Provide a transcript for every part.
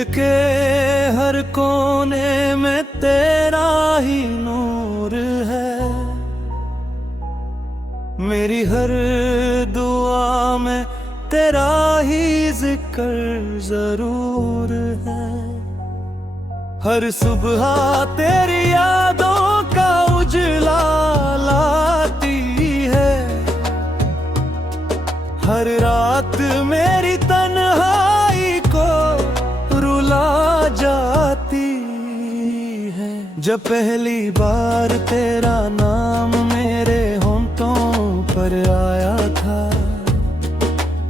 दिल के हर कोने में तेरा ही नूर है, मेरी हर दुआ में तेरा ही जिक्र जरूर है। हर सुबह तेरी यादों का उजला लाती है, हर रात मेरी तन्हाई को रुला जाती है। जब पहली बार तेरा नाम मेरे होंठों पर आया था,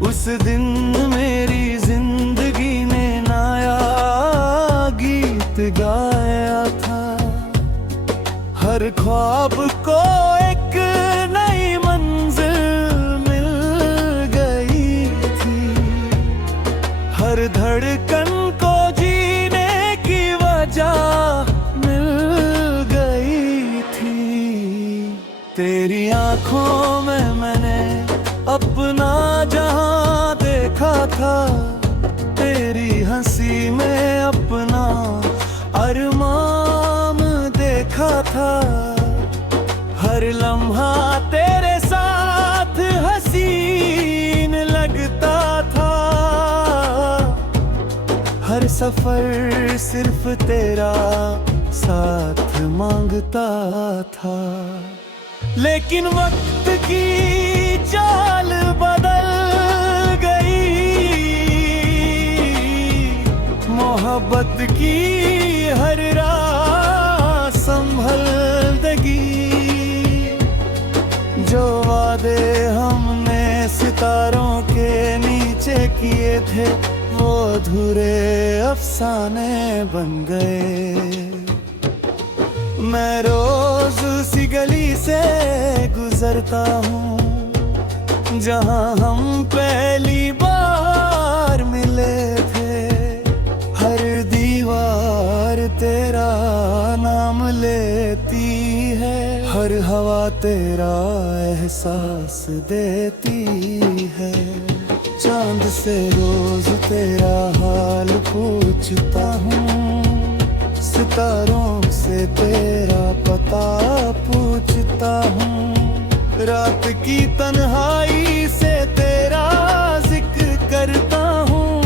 उस दिन मेरी जिंदगी ने नया गीत गाया था। हर ख्वाब को एक नई मंजिल मिल गई थी, हर धड़कन को जीने की वजह मिल गई थी। तेरी आंखों में मैंने अपना जहां देखा था, तेरी हंसी में अपना अरमान देखा था। हर लम्हा तेरे साथ हसीन लगता था, हर सफर सिर्फ तेरा साथ मांगता था। लेकिन वक्त की चाल बदल गई, मोहब्बत की हर राह संभल दगी। जो वादे हमने सितारों के नीचे किए थे, वो अधूरे अफसाने बन गए। मैं रोज उसी गली से गुजरता हूँ जहाँ हम पहली बार मिले थे। हर दीवार तेरा नाम लेती है, हर हवा तेरा एहसास देती है। चांद से रोज तेरा हाल पूछता हूँ, सितारों से तेरा पता पूछता हूँ। रात की तन्हाई से तेरा जिक्र करता हूँ,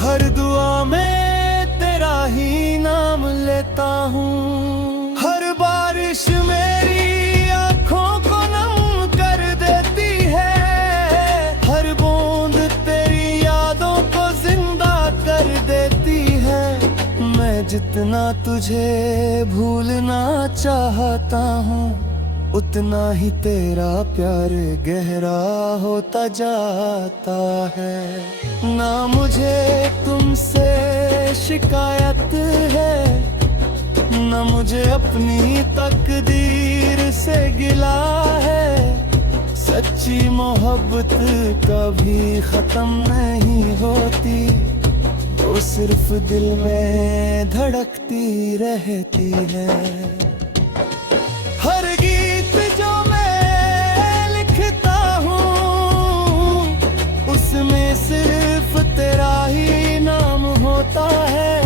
हर दुआ में तेरा ही नाम लेता हूँ। हर बारिश मेरी आँखों को नम कर देती है, हर बूंद तेरी यादों को जिंदा कर देती है। मैं जितना तुझे भूलना चाहता हूँ, उतना ही तेरा प्यार गहरा होता जाता है। ना मुझे तुमसे शिकायत है, ना मुझे अपनी तकदीर से गिला है। सच्ची मोहब्बत कभी खत्म नहीं होती, वो सिर्फ दिल में धड़कती रहती है। हर गीत जो मैं लिखता हूँ, उसमें सिर्फ तेरा ही नाम होता है।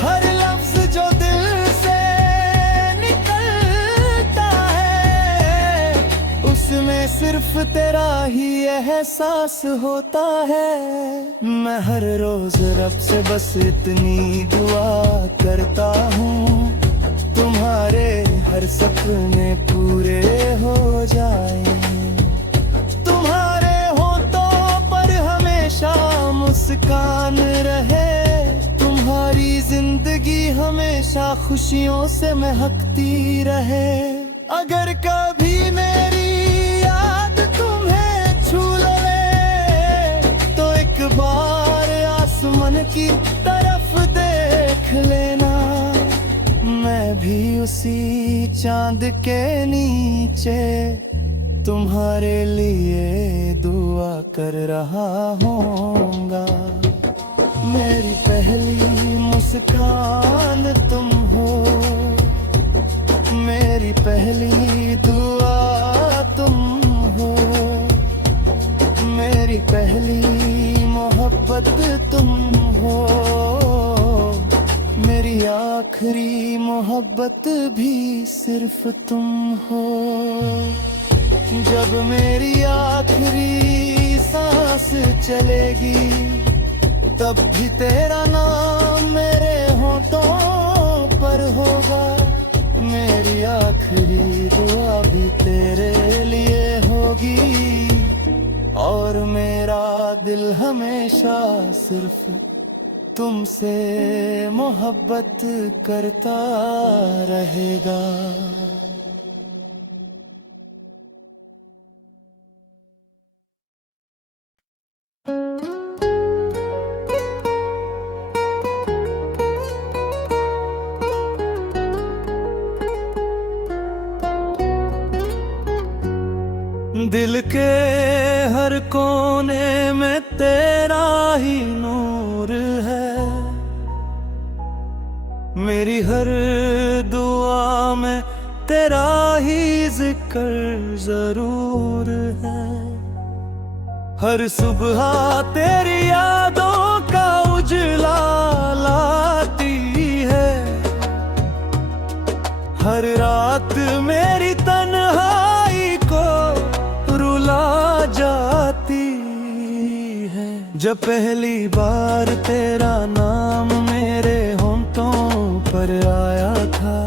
हर लफ्ज जो दिल से निकलता है, उसमें सिर्फ तेरा ही एहसास होता है। मैं हर रोज रब से बस इतनी दुआ करता हूँ, तुम्हारे हर सपने पूरे हो जाएं। तुम्हारे होठों पर हमेशा मुस्कान रहे, तुम्हारी जिंदगी हमेशा खुशियों से महकती रहे। अगर कभी मेरी याद तुम्हें छू ले, तो एक बार आसमान की तरफ देख लेना। मैं भी उसी चांद के नीचे तुम्हारे लिए दुआ कर रहा होऊंगा। मेरी पहली मुस्कान तुम हो, मेरी पहली दुआ तुम हो, मेरी पहली मोहब्बत तुम हो। मेरी आखिरी मोहब्बत भी सिर्फ तुम हो। जब मेरी आखिरी सांस चलेगी तब भी तेरा नाम मेरे होठों पर होगा। मेरी आखिरी दुआ भी तेरे लिए होगी और मेरा दिल हमेशा सिर्फ तुमसे मोहब्बत करता रहेगा। दिल के हर कोने में तेरा ही नूर है। मेरी हर दुआ में तेरा ही जिक्र जरूर है। हर सुबह तेरी यादों का उजला लाती है। हर रात मेरी तन्हाई को रुला जाती है। जब पहली बार तेरा नाम मेरे होंठों पर आया था,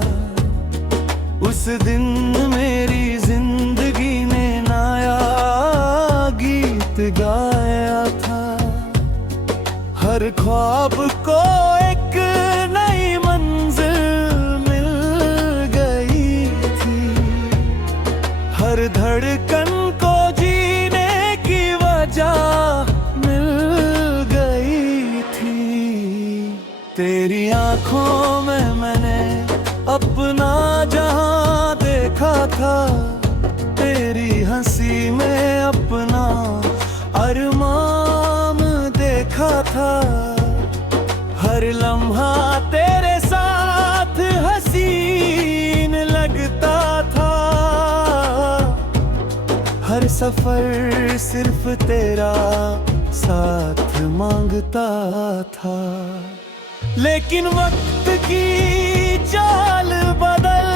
उस दिन मेरी जिंदगी ने नया गीत गाया था। हर ख्वाब को एक नई मंजिल मिल गई थी। हर धड़कन को जीने की वजह मिल गई थी। तेरी आंखों में मैंने अपना जहां देखा था। तेरी हंसी में अपना अरमान देखा था। हर लम्हा तेरे साथ हसीन लगता था। हर सफर सिर्फ तेरा साथ मांगता था। लेकिन वक्त की चाल बदल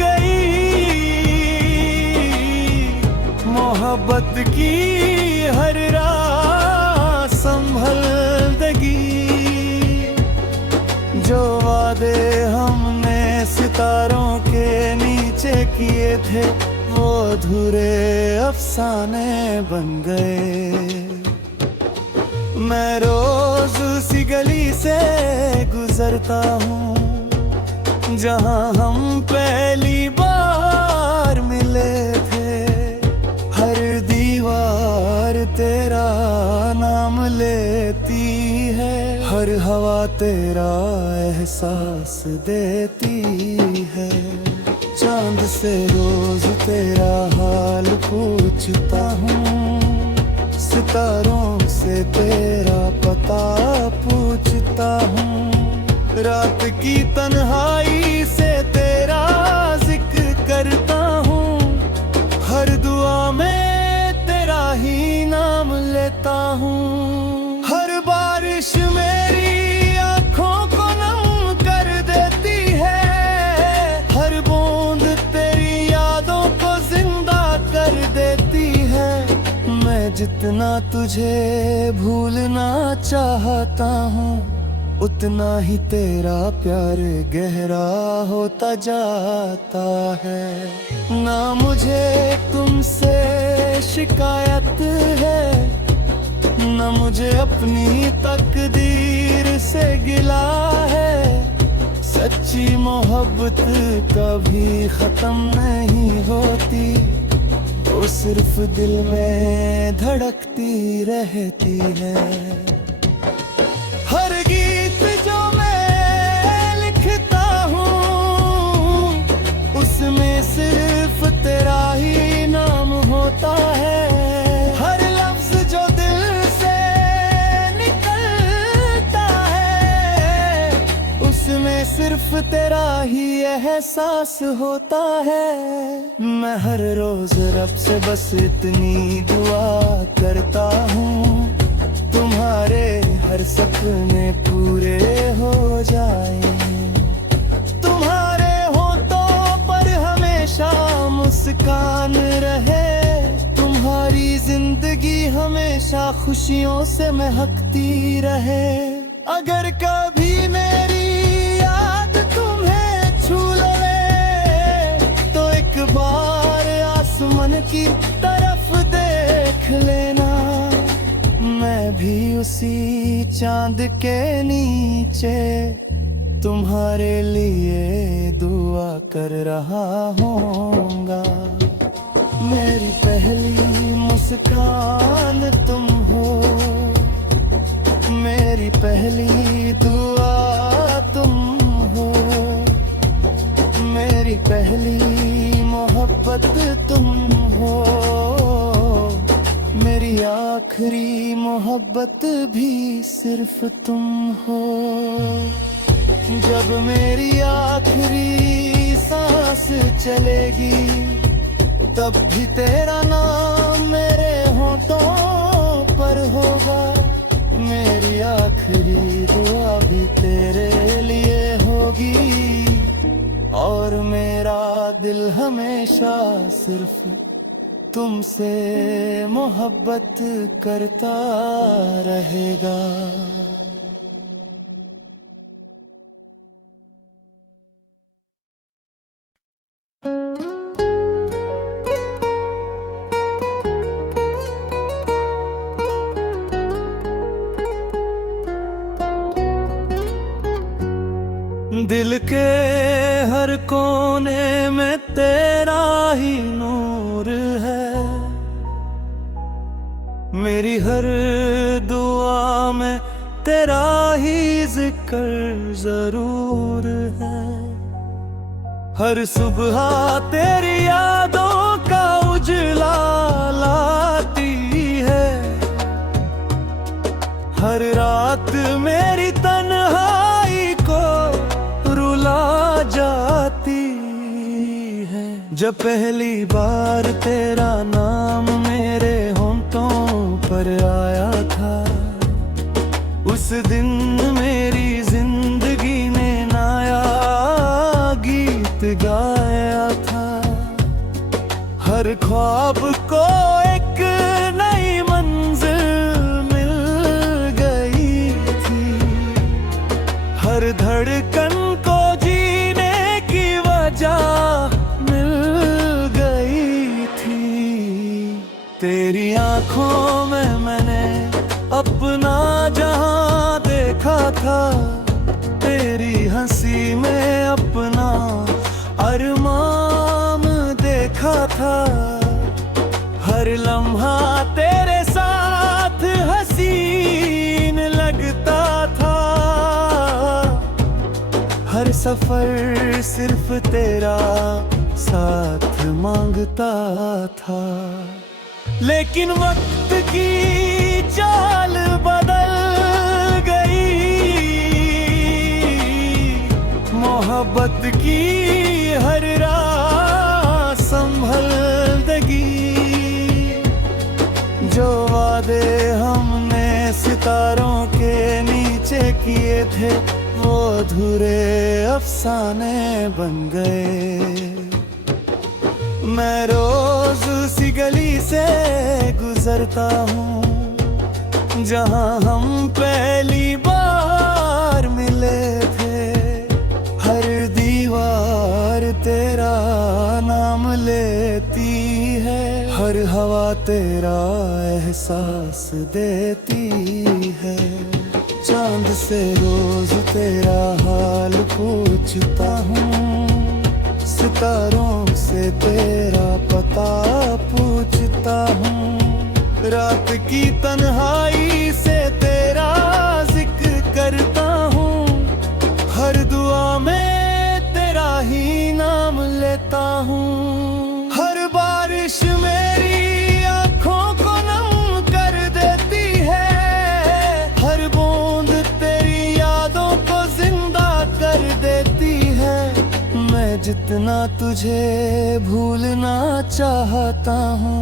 गई। मोहब्बत की हर राह संभल देगी। जो वादे हमने सितारों के नीचे किए थे वो अधूरे अफसाने बन गए। मैं रोज उसी गली से गुजरता हूँ जहाँ हम पहली बार मिले थे। हर दीवार तेरा नाम लेती है। हर हवा तेरा एहसास देती है। चांद से रोज तेरा हाल पूछता हूँ। सितारों से तेरा पता पूछता हूँ। रात की तन्हाई से तेरा जिक्र करता हूँ। हर दुआ में तेरा ही नाम लेता हूँ। हर बारिश मेरी आँखों को नम कर देती है। हर बूंद तेरी यादों को जिंदा कर देती है। मैं जितना तुझे भूलना चाहता हूँ उतना ही तेरा प्यार गहरा होता जाता है। ना मुझे तुमसे शिकायत है, ना मुझे अपनी तकदीर से गिला है। सच्ची मोहब्बत कभी खत्म नहीं होती, वो सिर्फ दिल में धड़कती रहती है। हर गीत जो मैं लिखता हूँ उसमें सिर्फ तेरा ही नाम होता है। हर लफ्ज जो दिल से निकलता है उसमें सिर्फ तेरा ही एहसास होता है। मैं हर रोज रब से बस इतनी दुआ करता हूँ तुम्हारे हर सपने पूरे हो जाएं। हमेशा खुशियों से महकती रहे। अगर कभी मेरी याद तुम्हें छू ले तो एक बार आसमान की तरफ देख लेना। मैं भी उसी चांद के नीचे तुम्हारे लिए दुआ कर रहा हूँगा। मेरी पहली मुस्कान तुम हो, मेरी पहली दुआ तुम हो, मेरी पहली मोहब्बत तुम हो, मेरी आखिरी मोहब्बत भी सिर्फ तुम हो। जब मेरी आखिरी सांस चलेगी तब भी तेरा नाम मेरे होठों पर होगा। मेरी आखिरी दुआ भी तेरे लिए होगी और मेरा दिल हमेशा सिर्फ तुमसे मोहब्बत करता रहेगा। दिल के हर कोने में तेरा ही नूर है, मेरी हर दुआ में तेरा ही जिक्र जरूर है। हर सुबह तेरी यादों का उजला लाती है, हर रात मेरी तन्हाई को रुला जाती है। जब पहली बार तेरा नाम मेरे होंठों पर आया था, उस दिन मेरी जिंदगी ने नया गीत गाया था। हर ख्वाब को एक नई मंजिल मिल गई थी, हर धड़कन को जीने की वजह मिल गई थी। तेरी आंखों में मैंने अपना जहां देखा था, तेरी हंसी में अपना अरमान देखा था। हर लम्हा तेरे साथ हसीन लगता था, हर सफर सिर्फ तेरा साथ मांगता था। लेकिन वक्त की चाल बदल गई, मोहब्बत की हर राह संभल देगी। जो वादे हमने सितारों के नीचे किए थे वो अधूरे अफसाने बन गए। मैं रोज उसी गली से गुजरता हूँ जहाँ हम पहली बार मिले थे। हर दीवार तेरा नाम लेती है, हर हवा तेरा एहसास देती है। चांद से रोज तेरा हाल पूछता हूँ, सितारों से तेरा पता पूछता हूँ। रात की तन्हाई से तेरा जिक्र करता हूँ, हर दुआ में तेरा ही नाम लेता हूँ। हर बारिश मेरी आँखों को नम कर देती है, हर बूंद तेरी यादों को जिंदा कर देती है। मैं जितना तुझे भूलना चाहता हूँ,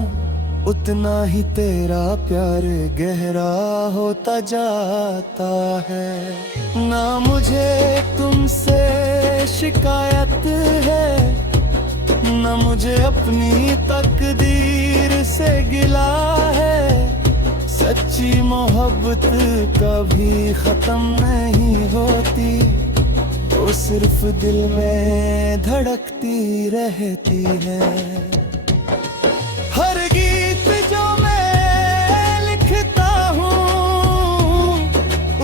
उतना ही तेरा प्यार गहरा होता जाता है। ना मुझे तुमसे शिकायत है, ना मुझे अपनी तकदीर से गिला है। सच्ची मोहब्बत कभी खत्म नहीं होती, वो सिर्फ दिल में धड़कती रहती है। हर गीत जो मैं लिखता हूँ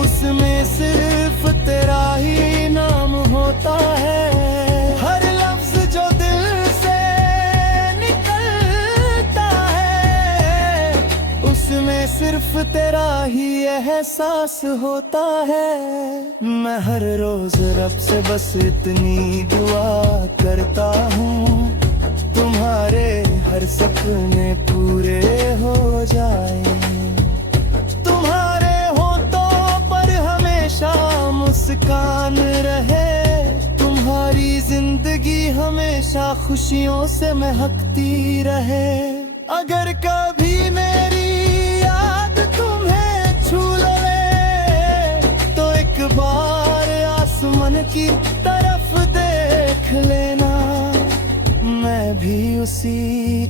उसमें सिर्फ तेरा ही नाम होता है। हर लफ्ज जो दिल से निकलता है उसमें सिर्फ तेरा ही एहसास होता है। मैं हर रोज रब से बस इतनी दुआ करता हूँ, तुम्हारे हर सपने पूरे हो जाए। तुम्हारे होठों पर हमेशा मुस्कान रहे, तुम्हारी जिंदगी हमेशा खुशियों से महकती रहे। अगर कभी मेरी याद तुम्हें छू ले तो एक बार आसमान की तरफ देख लेना, मैं भी उसी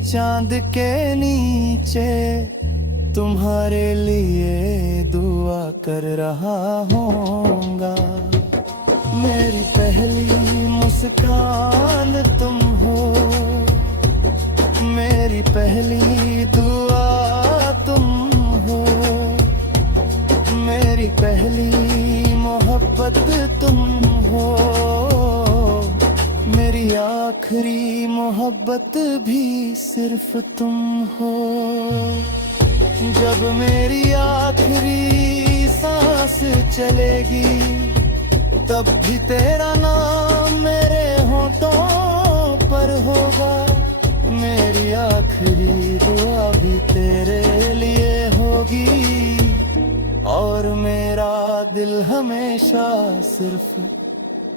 चांद के नीचे तुम्हारे लिए दुआ कर रहा हूँगा। मेरी पहली मुस्कान तुम हो, मेरी पहली दुआ तुम हो, मेरी पहली मोहब्बत तुम हो, मेरी आखिरी मोहब्बत भी सिर्फ तुम हो। जब मेरी आखिरी सांस चलेगी तब भी तेरा नाम मेरे होठों पर होगा। मेरी आखिरी दुआ भी तेरे लिए होगी और मेरा दिल हमेशा सिर्फ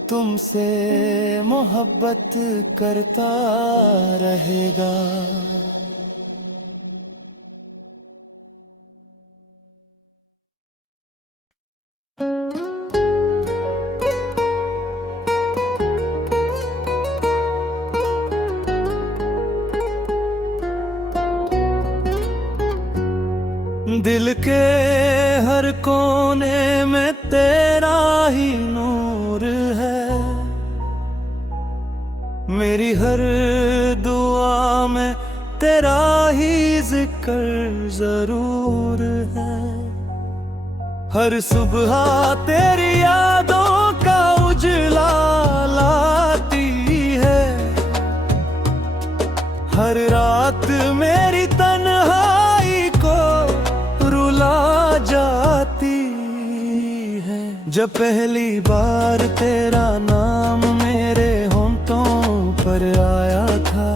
तुमसे मोहब्बत करता रहेगा। दिल के हर कोने में तेरा ही नूर है, मेरी हर दुआ में तेरा ही जिक्र जरूर है। हर सुबह तेरी यादों का उजला लाती है, हर रात मेरी तन्हाई को रुला जाती है। जब पहली बार तेरा नाम मेरे होठों पर आया था,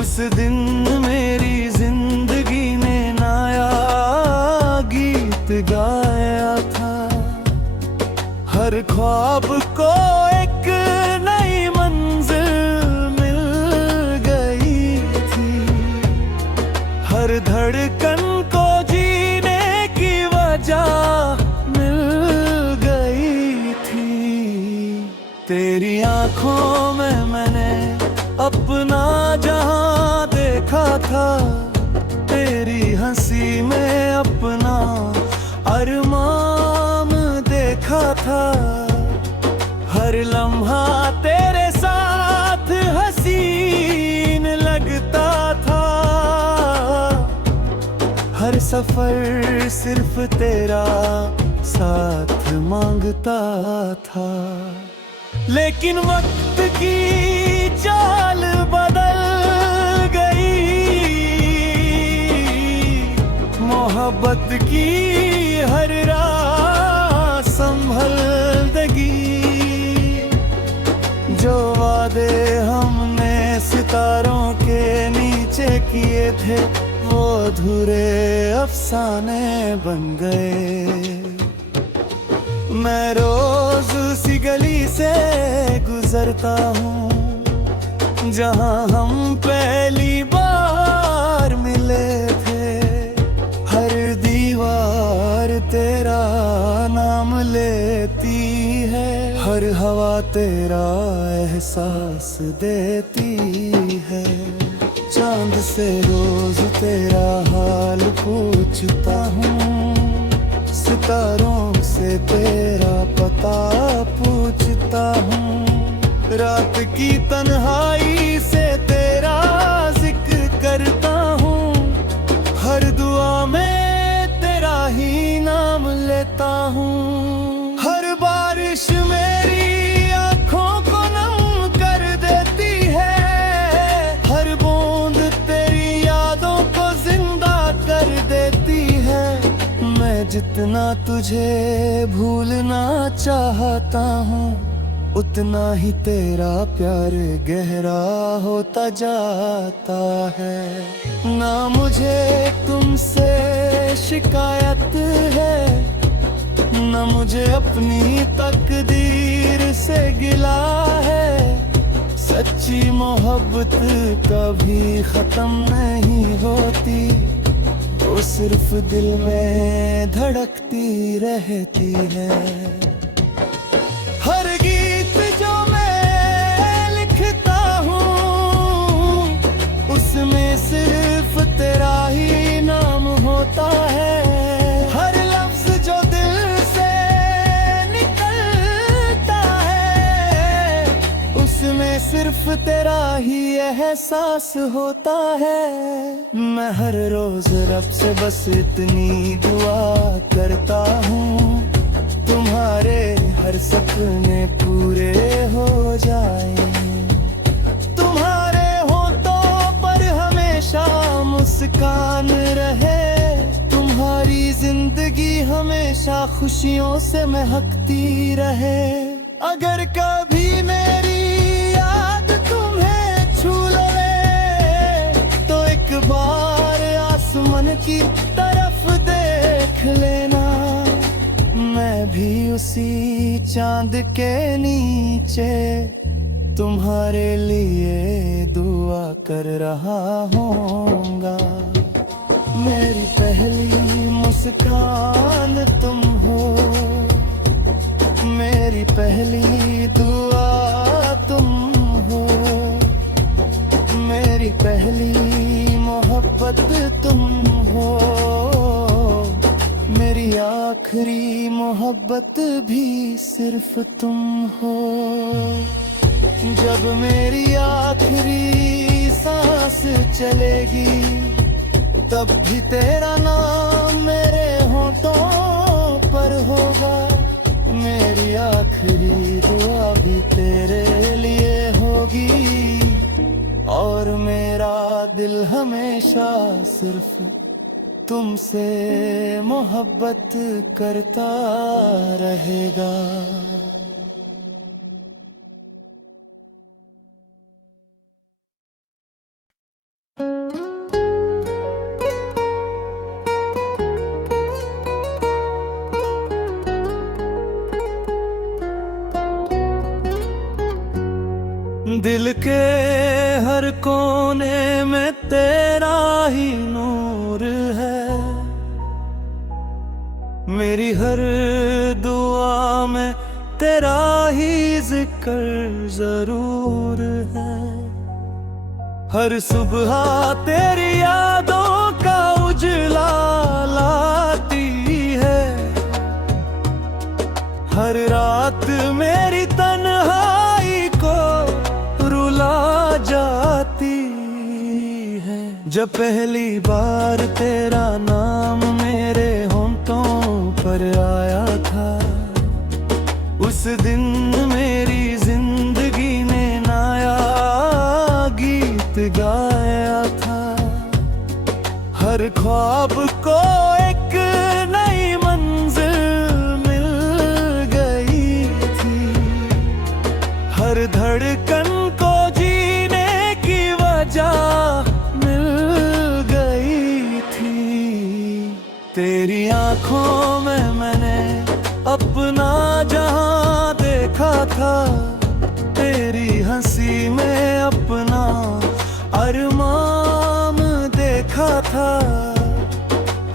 उस दिन मेरी जिंदगी ने नया गीत गाया था। हर ख्वाब को एक नई मंजिल मिल गई थी, हर धड़कन को जीने की वजह मिल गई थी। तेरी आंखों में मैंने अपना जहां देखा था, तेरी हंसी में अपना अरमान देखा था। हर लम्हा तेरे साथ हसीन लगता था, हर सफर सिर्फ तेरा साथ मांगता था। लेकिन वक्त की चाल बदल गई, मोहब्बत की हर राह संभल दगी। जो वादे हमने सितारों के नीचे किए थे वो अधूरे अफसाने बन गए। मैं रोज उसी गली से गुजरता हूँ जहाँ हम पहली बार मिले थे। हर दीवार तेरा नाम लेती है, हर हवा तेरा एहसास देती है। चांद से रोज तेरा हाल पूछता हूँ, सितारों से तेरा पता पूछता हूँ। रात की तन्हाई से तेरा जिक्र करता हूँ, हर दुआ में तेरा ही नाम लेता हूँ। हर बारिश मेरी आँखों को नम कर देती है, हर बूंद तेरी यादों को जिंदा कर देती है। मैं जितना तुझे भूलना चाहता हूँ, उतना ही तेरा प्यार गहरा होता जाता है। ना मुझे तुमसे शिकायत है, ना मुझे अपनी तकदीर से गिला है। सच्ची मोहब्बत कभी खत्म नहीं होती, वो सिर्फ दिल में धड़कती रहती है। हर गीत जो मैं लिखता हूँ, उसमें सिर्फ तेरा ही नाम होता है। हर लफ्ज जो दिल से निकलता है, उसमें सिर्फ तेरा ही एहसास होता है। मैं हर रोज रब से बस इतनी दुआ करता हूँ, तुम्हारे हर सपने पूरे हो जाएं। तुम्हारे होठों पर हमेशा मुस्कान रहे, तुम्हारी जिंदगी हमेशा खुशियों से महकती रहे। अगर कभी मेरी याद तुम्हें छू ले, तो एक बार आसमान की तरफ देख लेना। मैं भी उसी चांद के नीचे तुम्हारे लिए दुआ कर रहा होऊंगा। मेरी पहली मुस्कान तुम हो, मेरी पहली दुआ तुम हो, मेरी पहली मोहब्बत तुम हो, मेरी आखिरी मोहब्बत भी सिर्फ तुम हो। जब मेरी आखिरी सांस चलेगी, तब भी तेरा नाम मेरे होठों पर होगा। मेरी आखिरी दुआ भी तेरे लिए होगी, और मेरा दिल हमेशा सिर्फ तुमसे मोहब्बत करता रहेगा। दिल के हर कोने में तेरा ही नूर है, मेरी हर दुआ में तेरा ही जिक्र जरूर है। हर सुबह तेरी यादों का उजला लाती है, हर रात मेरी तन्हाई को रुला जाती है। जब पहली बार तेरा नाम मेरे होंठों पर आया था, उस दिन मेरी जिंदगी ने नया गीत गाया था। हर ख्वाब को एक नई मंजिल मिल गई थी, हर धड़कन को जीने की वजह मिल गई थी। तेरी आंखों में मैंने अपना जहां देखा था, तेरी हंसी में अपना अरमान देखा था।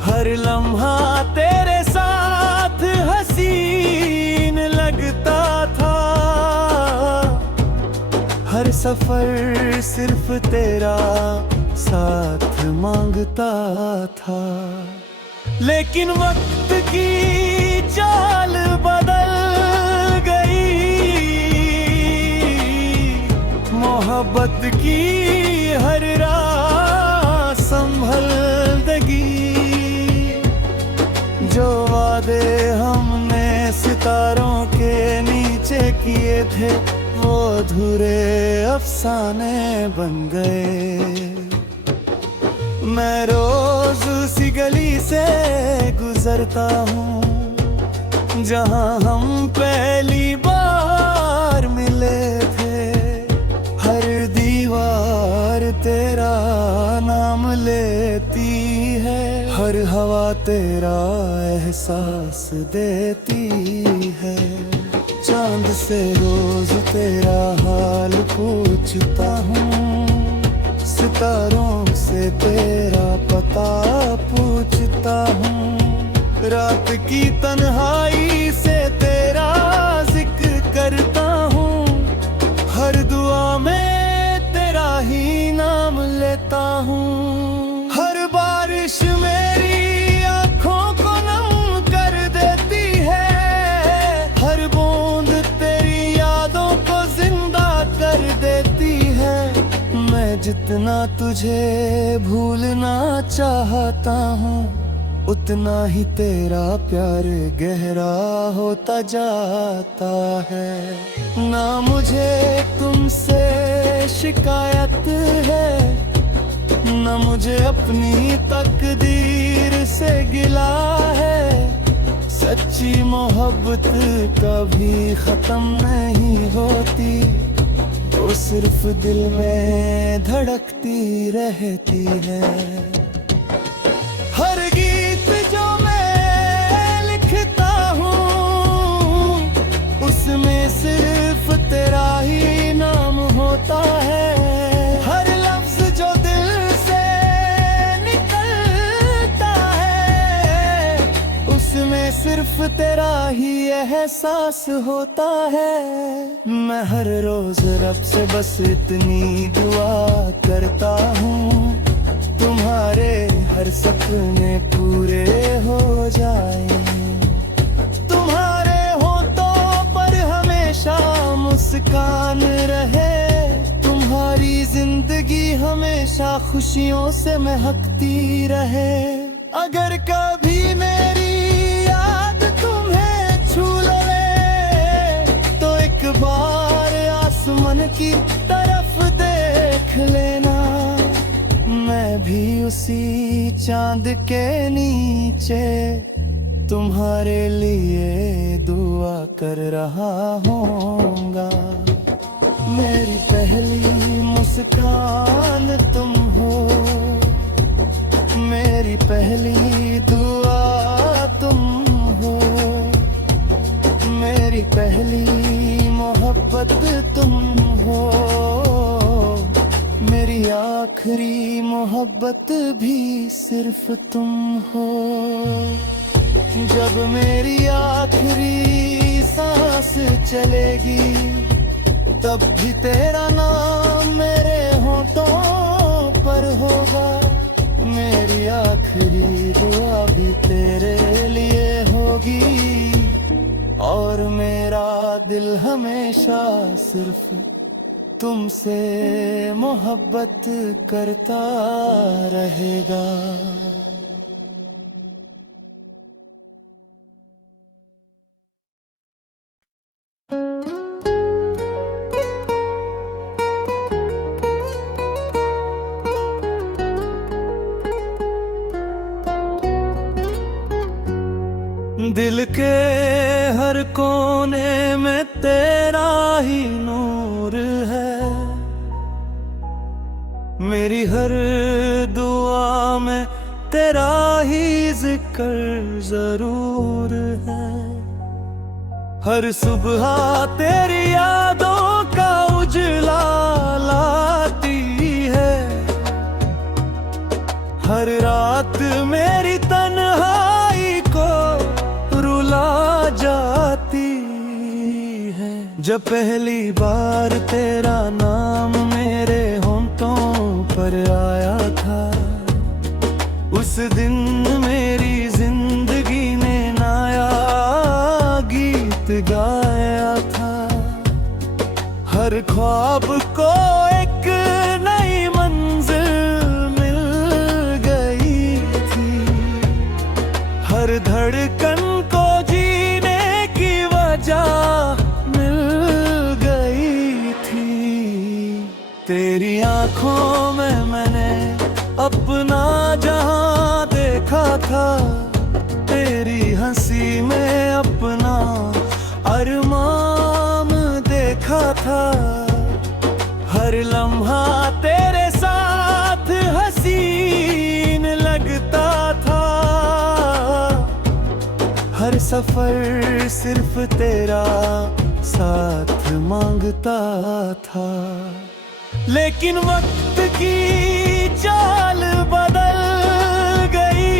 हर लम्हा तेरे साथ हसीन लगता था, हर सफर सिर्फ तेरा साथ मांगता था। लेकिन वक्त की चाल बदल गई, मोहब्बत की हर राह संभल दगी। जो वादे हमने सितारों के नीचे किए थे, वो अधूरे अफसाने बन गए। मैं रोज उसी गली से गुजरता हूँ जहाँ हम पहली बार मिले थे। हर दीवार तेरा नाम लेती है, हर हवा तेरा एहसास देती है। चांद से रोज तेरा हाल पूछता हूँ, सितारों से तेरा पता पूछता हूँ। रात की तन्हाई से तेरा जिक्र करता हूँ, हर दुआ में तेरा ही नाम लेता हूँ। हर बारिश मेरी आँखों को नम कर देती है, हर बूंद तेरी यादों को जिंदा कर देती है। मैं जितना तुझे भूलना चाहता हूँ, उतना ही तेरा प्यार गहरा होता जाता है। ना मुझे तुमसे शिकायत है, ना मुझे अपनी तकदीर से गिला है। सच्ची मोहब्बत कभी खत्म नहीं होती, वो सिर्फ दिल में धड़कती रहती है। हर गीत जो मैं लिखता हूँ, उसमें सिर्फ तेरा ही नाम होता है। हर लफ्ज जो दिल से निकलता है, उसमें सिर्फ तेरा ही एहसास होता है। मैं हर रोज रब से बस इतनी दुआ करता हूँ, तुम्हारे हर सपने पूरे हो जाएं। तुम्हारे होठों पर हमेशा मुस्कान रहे, तुम्हारी जिंदगी हमेशा खुशियों से महकती रहे। अगर कभी मेरी याद तुम्हें छू ले, तो एक बार आसमान की तरफ देख लेना। मैं भी उसी चांद के नीचे तुम्हारे लिए दुआ कर रहा होऊंगा। मेरी पहली मुस्कान तुम हो, मेरी पहली दुआ तुम हो, मेरी पहली मोहब्बत तुम हो, मेरी आखिरी मोहब्बत भी सिर्फ तुम हो। जब मेरी आखिरी सांस चलेगी, तब भी तेरा नाम मेरे होठों पर होगा। मेरी आखिरी दुआ भी तेरे लिए होगी, और मेरा दिल हमेशा सिर्फ तुमसे मोहब्बत करता रहेगा। दिल के हर कोने में तेरा ही नूर है, मेरी हर दुआ में तेरा ही जिक्र जरूर है। हर सुबह तेरी यादों का उजला लाती है, हर रात मेरी तन्हाई को रुला जाती है। जब पहली बार तेरा नाम मेरे होठों पर आया उस दिन मेरी जिंदगी ने नया गीत गाया था। हर ख्वाब को एक नई मंजिल मिल गई थी। हर धड़कन को जीने की वजह मिल गई थी। तेरी आंखों में मैंने अपना जहां देखा था। तेरी हंसी में अपना अरमान देखा था। हर लम्हा तेरे साथ हसीन लगता था। हर सफर सिर्फ तेरा साथ मांगता था। लेकिन वक्त की चाल बदल गई।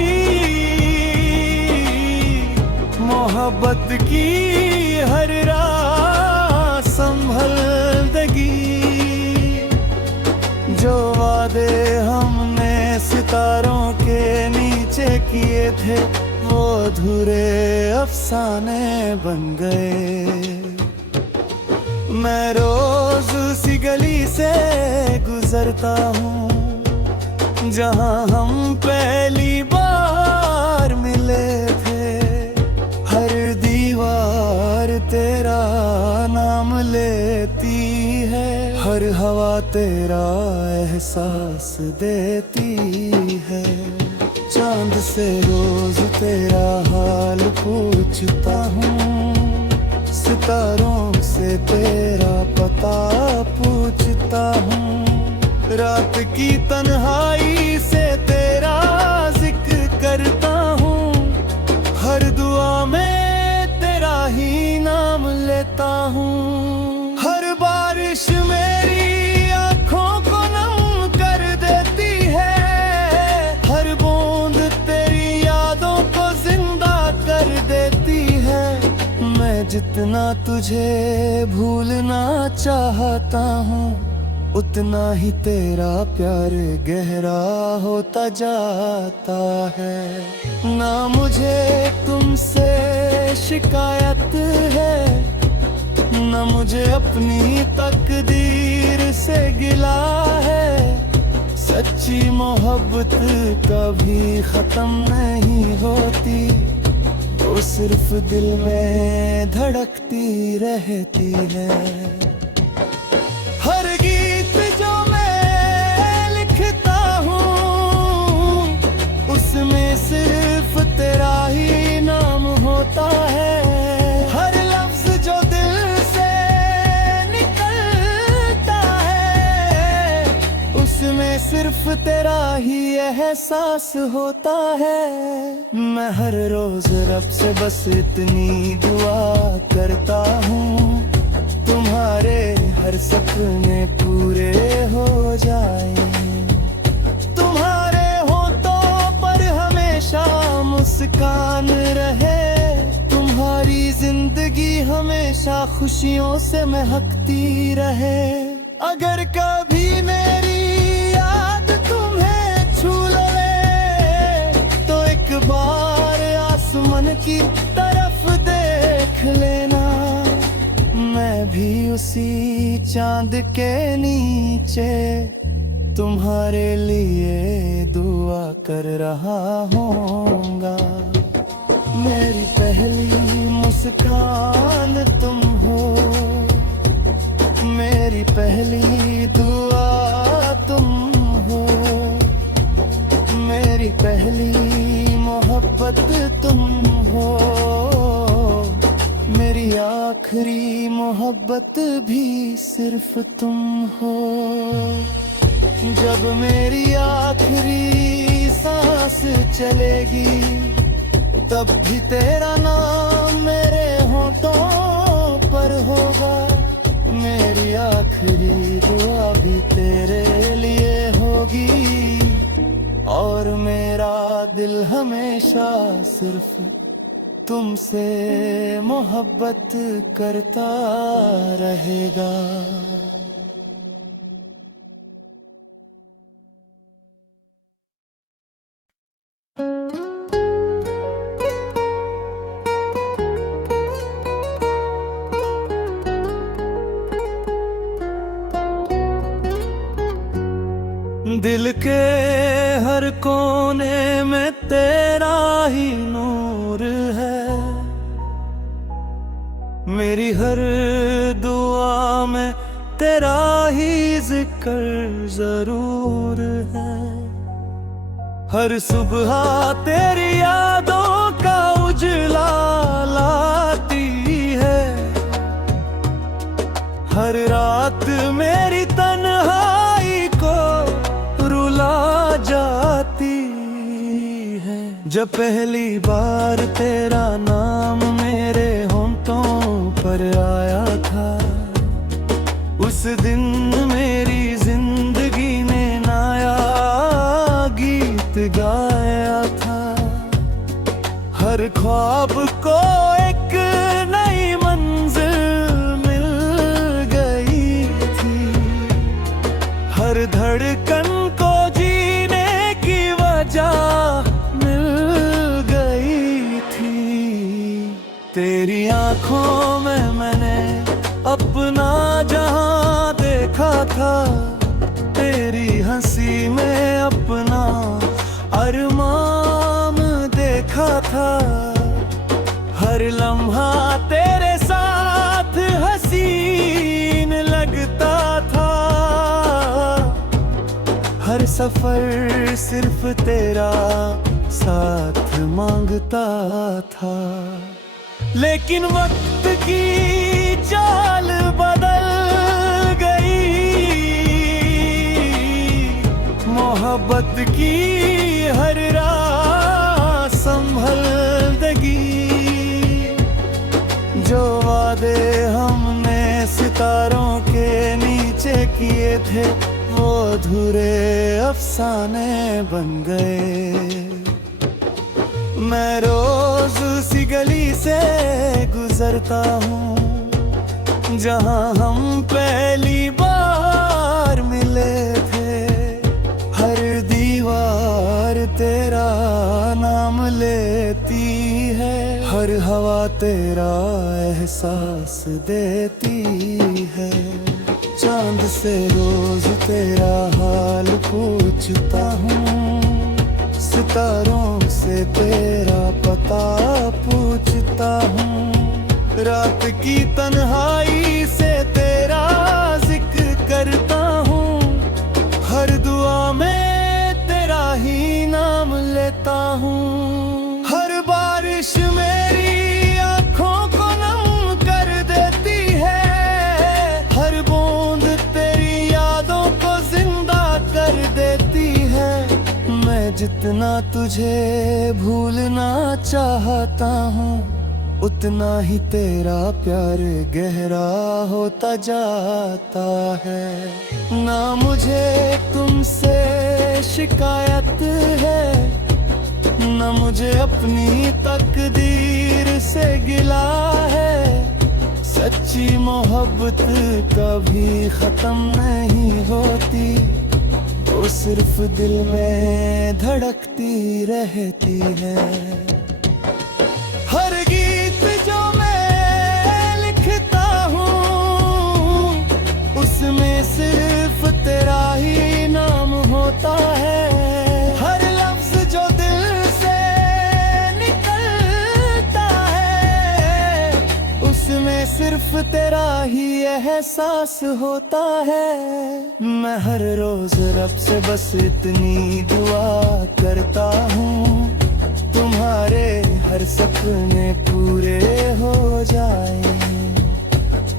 मोहब्बत की हर राह संभल देगी। जो वादे हमने सितारों के नीचे किए थे वो अधूरे अफसाने बन गए। मैं रोज उसी गली से गुजरता हूँ जहाँ हम पहली बार मिले थे। हर दीवार तेरा नाम लेती है। हर हवा तेरा एहसास देती है। चांद से रोज तेरा हाल पूछता हूँ। सितारों से तेरा पता पूछता हूँ। रात की तन्हाई से तेरा जिक्र करता हूँ। हर दुआ में तेरा ही नाम लेता हूँ। हर बारिश मेरी आँखों को नम कर देती है। हर बूंद तेरी यादों को जिंदा कर देती है। मैं जितना तुझे भूलना चाहता हूँ उतना ही तेरा प्यार गहरा होता जाता है। ना मुझे तुमसे शिकायत है ना मुझे अपनी तकदीर से गिला है। सच्ची मोहब्बत कभी खत्म नहीं होती। वो सिर्फ दिल में धड़कती रहती है। हर गीत जो मैं लिखता हूँ उसमें सिर्फ तेरा ही नाम होता है। हर लफ्ज जो दिल से निकलता है उसमें सिर्फ तेरा ही एहसास होता है। मैं हर रोज रब से बस इतनी दुआ करता हूँ तुम्हारे हर सपने पूरे हो जाएं। तुम्हारे होठों पर हमेशा मुस्कान रहे। तुम्हारी जिंदगी हमेशा खुशियों से महकती रहे। अगर कभी मेरी याद तुम्हें छू ले तो एक बार आसमान की तरफ देख लेना। मैं भी उसी चांद के नीचे तुम्हारे लिए दुआ कर रहा हूँगा। मेरी पहली मुस्कान तुम हो। मेरी पहली दुआ तुम हो। मेरी पहली मोहब्बत तुम हो। मेरी आखिरी मोहब्बत भी सिर्फ तुम हो। जब मेरी आखिरी सांस चलेगी तब भी तेरा नाम मेरे होठों पर होगा। मेरी आखिरी दुआ भी तेरे लिए होगी और मेरा दिल हमेशा सिर्फ तुमसे मोहब्बत करता रहेगा। दिल के हर कोने में तेरा ही नूर है, मेरी हर दुआ में तेरा ही जिक्र जरूर है। हर सुबह तेरी यादों का उजला लाती है, हर रात मेरी तन्हाई को रुला जाती है। जब पहली बार तेरा नाम मेरे होंठों पर आया था, उस दिन मेरी जिंदगी ने नया गीत गाया था। हर ख्वाब को एक नई मंजिल मिल गई थी, हर धड़कन को जीने की वजह मिल गई थी। तेरी आंखों में मैंने अपना जहां देखा था, तेरी हंसी में अपना अरमान देखा था। हर लम्हा तेरे साथ हसीन लगता था, हर सफर सिर्फ तेरा साथ मांगता था। लेकिन वक्त की चाल बदल गई, मोहब्बत की हर राह संभल दगी। जो वादे हमने सितारों के नीचे किए थे, वो अधूरे अफसाने बन गए। मैं रोज उसी गली से गुजरता हूँ जहाँ हम पहली बार मिले थे। हर दीवार तेरा नाम लेती है, हर हवा तेरा एहसास देती है। चांद से रोज तेरा हाल पूछता हूँ, सितारों से तेरा पता पूछता हूँ। रात की तन्हाई से तेरा जिक्र करता हूँ, हर दुआ में तेरा ही नाम लेता हूँ। हर बारिश मेरी आँखों को नम कर देती है, हर बूंद तेरी यादों को जिंदा कर देती है। मैं जितना तुझे भूलना चाहता हूँ, उतना ही तेरा प्यार गहरा होता जाता है। ना मुझे तुमसे शिकायत है, ना मुझे अपनी तकदीर से गिला है। सच्ची मोहब्बत कभी खत्म नहीं होती, वो सिर्फ दिल में धड़कती रहती है। हर गीत जो मैं लिखता हूँ, उसमें सिर्फ तेरा ही नाम होता है। हर लफ्ज जो दिल से निकलता है, उसमें सिर्फ तेरा ही एहसास होता है। मैं हर रोज रब से बस इतनी दुआ करता हूँ, तुम्हारे हर सपने पूरे हो जाए।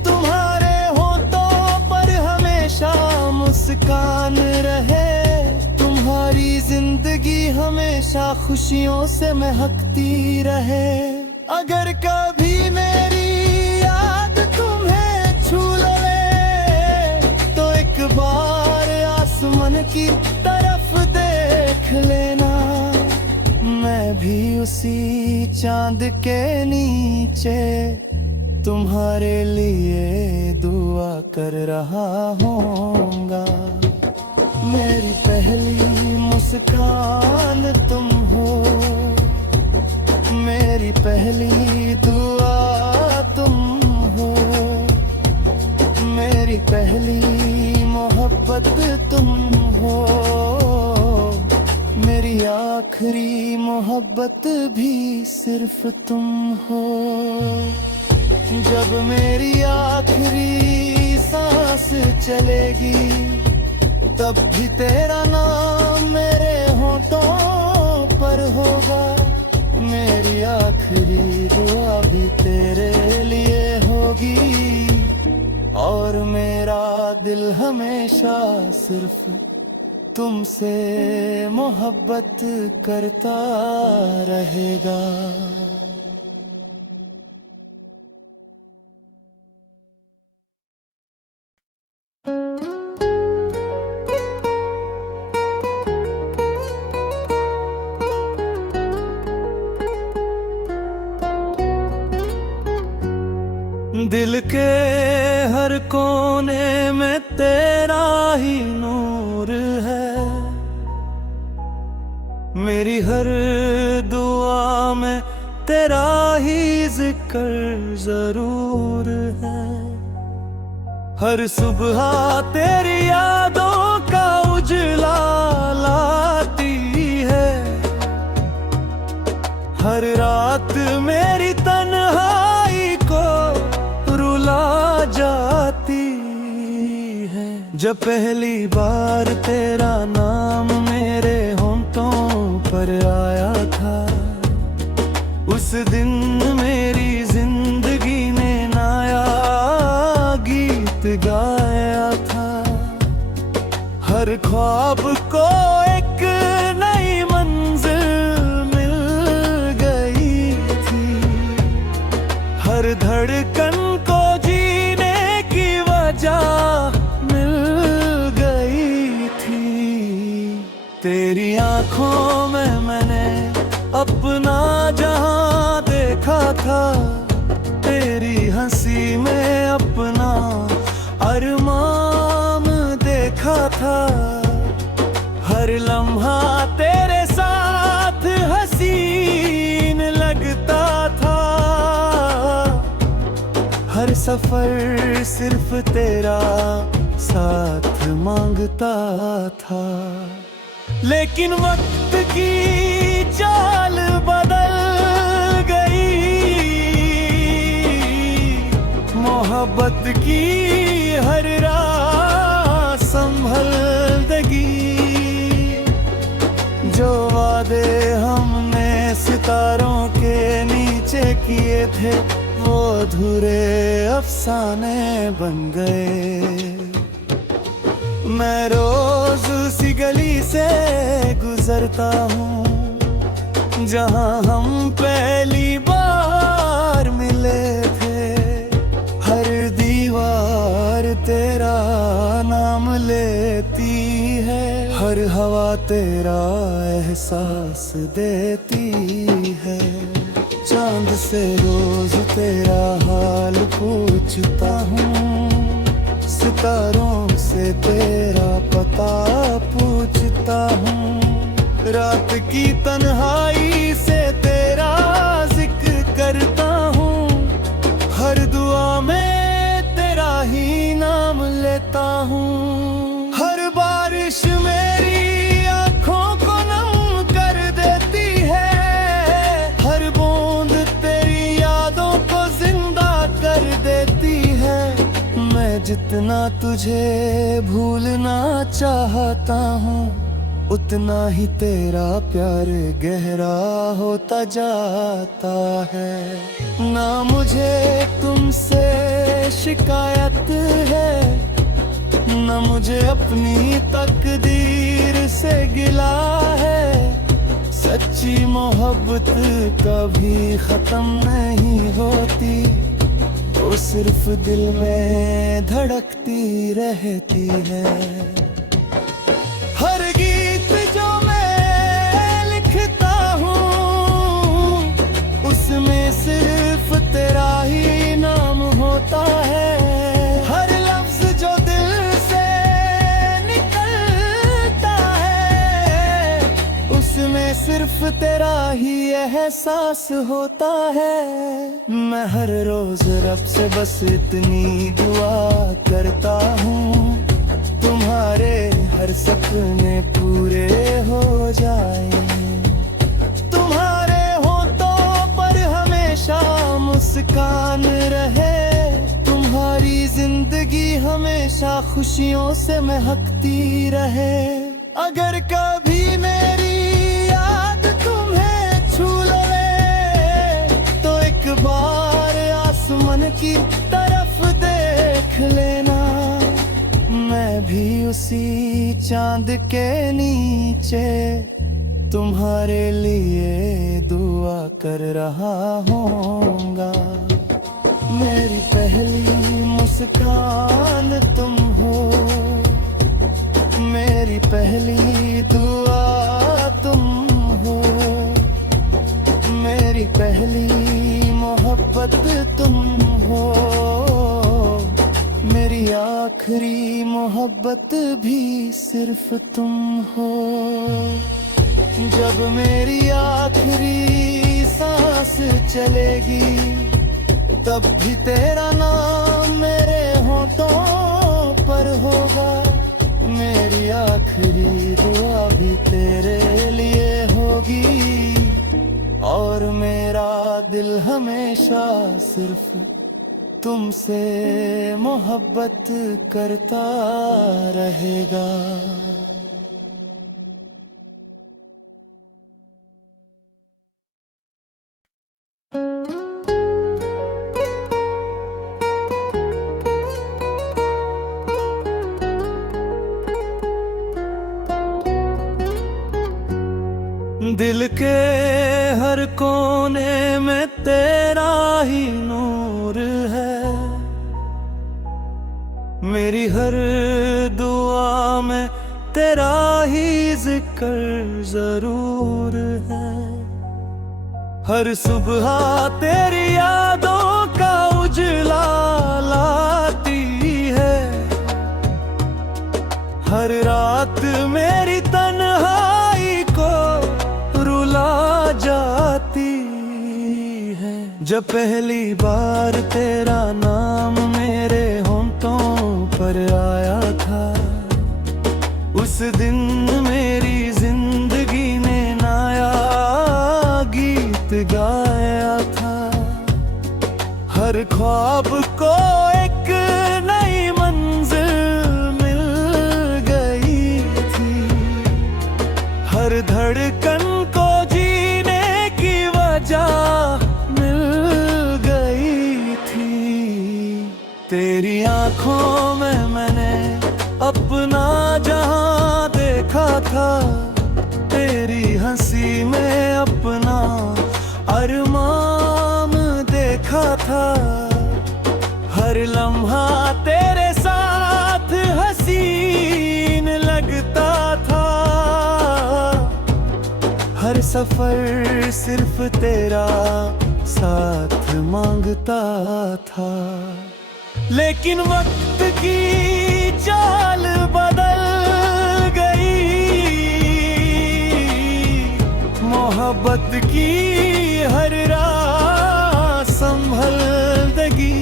तुम्हारे होठों पर हमेशा मुस्कान रहे, तुम्हारी जिंदगी हमेशा खुशियों से महकती रहे। अगर कभी मेरी याद तुम्हें छू ले, तो एक बार आसमान की तरफ देख लेना। मैं भी उसी चांद के नीचे तुम्हारे लिए दुआ कर रहा हूँगा। मेरी पहली मुस्कान तुम हो, मेरी पहली दुआ तुम हो, मेरी पहली मोहब्बत तुम हो। आखिरी मोहब्बत भी सिर्फ तुम हो। जब मेरी आखिरी सांस चलेगी तब भी तेरा नाम मेरे होठों पर होगा। मेरी आखिरी दुआ भी तेरे लिए होगी और मेरा दिल हमेशा सिर्फ तुमसे मोहब्बत करता रहेगा। दिल के हर कोने में तेरा ही नूर है, मेरी हर दुआ में तेरा ही जिक्र जरूर है। हर सुबह तेरी यादों का उजला लाती है, हर रात मेरी तन्हाई को रुला जाती है। जब पहली बार तेरा नाम मेरे होठों पर आया था, उस दिन मेरी जिंदगी ने नया गीत गाया था। हर ख्वाब को एक नई मंजिल मिल गई थी, हर धड़कन को जीने की वजह मिल गई थी। तेरी आंखों में मैंने अपना जहां देखा था, तेरी हंसी में अपना अरमान देखा था। हर लम्हा तेरे साथ हसीन लगता था, हर सफर सिर्फ तेरा साथ मांगता था। लेकिन वक्त की चाल बदल गई, मोहब्बत की हर राह संभल दगी। जो वादे हमने सितारों के नीचे किए थे, वो अधूरे अफसाने बन गए। मैं रोज उसी गली से गुजरता हूँ जहाँ हम पहली बार मिले थे। हर दीवार तेरा नाम लेती है, हर हवा तेरा एहसास देती है। चांद से रोज तेरा हाल पूछता हूँ, सितारों से तेरा पता पूछता हूँ। रात की तन्हाई से तेरा जिक्र करता हूँ, हर दुआ में तेरा ही नाम लेता हूँ। हर बारिश मेरी आँखों को नम कर देती है, हर बूंद तेरी यादों को जिंदा कर देती है। मैं जितना तुझे भूलना चाहता हूँ, उतना ही तेरा प्यार गहरा होता जाता है। ना मुझे तुमसे शिकायत है, ना मुझे अपनी तकदीर से गिला है। सच्ची मोहब्बत कभी खत्म नहीं होती, वो सिर्फ दिल में धड़कती रहती है। हर गीत जो मैं लिखता हूँ, उसमें सिर्फ तेरा ही नाम होता है। हर लफ्ज जो दिल से निकलता है, उसमें सिर्फ तेरा ही एहसास होता है। मैं हर रोज रब से बस इतनी दुआ करता हूँ, तुम्हारे हर सपने पूरे हो जाएं। मुस्कान रहे। तुम्हारी जिंदगी हमेशा खुशियों से महकती रहे। अगर कभी मेरी याद तुम्हें छू ले तो एक बार आसमान की तरफ देख लेना। मैं भी उसी चांद के नीचे तुम्हारे लिए दुआ कर रहा होऊंगा। मेरी पहली मुस्कान तुम हो, मेरी पहली दुआ तुम हो, मेरी पहली मोहब्बत तुम हो, मेरी आखिरी मोहब्बत भी सिर्फ तुम हो। जब मेरी आखिरी सांस चलेगी तब भी तेरा नाम मेरे होठों पर होगा। मेरी आखिरी दुआ भी तेरे लिए होगी और मेरा दिल हमेशा सिर्फ तुमसे मोहब्बत करता रहेगा। दिल के हर कोने में तेरा ही नूर है। मेरी हर दुआ में तेरा ही जिक्र जरूर है। हर सुबह तेरी यादों का उजला लाती है। हर रात मेरी तन्हाई को रुला जाती है। जब पहली बार तेरा नाम मेरे होंठों पर आया था, उस दिन मेरी जिंदगी ने नया गीत गाया था। हर ख्वाब को एक नई मंजिल मिल गई थी। हर धड़कन को जीने की वजह मिल गई थी। तेरी आंखों में मैंने अपना जहां देखा था। तेरी हंसी में अपना अरमान देखा था। हर लम्हा तेरे साथ हसीन लगता था। हर सफर सिर्फ तेरा साथ मांगता था। लेकिन वक्त की चाल बदल गई। मोहब्बत की हर राह संभल गई।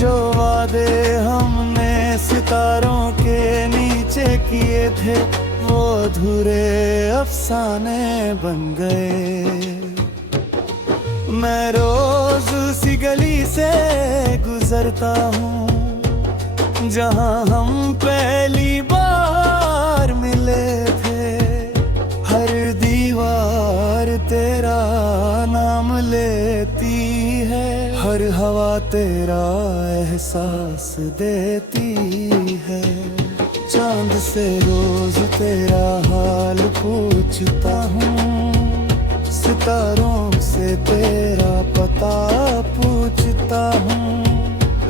जो वादे हमने सितारों के नीचे किए थे वो अधूरे अफसाने बन गए। मैं रोज उसी गली से गुजरता हूँ जहाँ हम पहली बार मिले थे। हर दीवार तेरा नाम लेती है। हर हवा तेरा एहसास देती है। चांद से रोज तेरा हाल पूछता हूँ। सितारों से तेरा पता पूछता हूँ।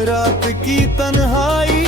रात की तन्हाई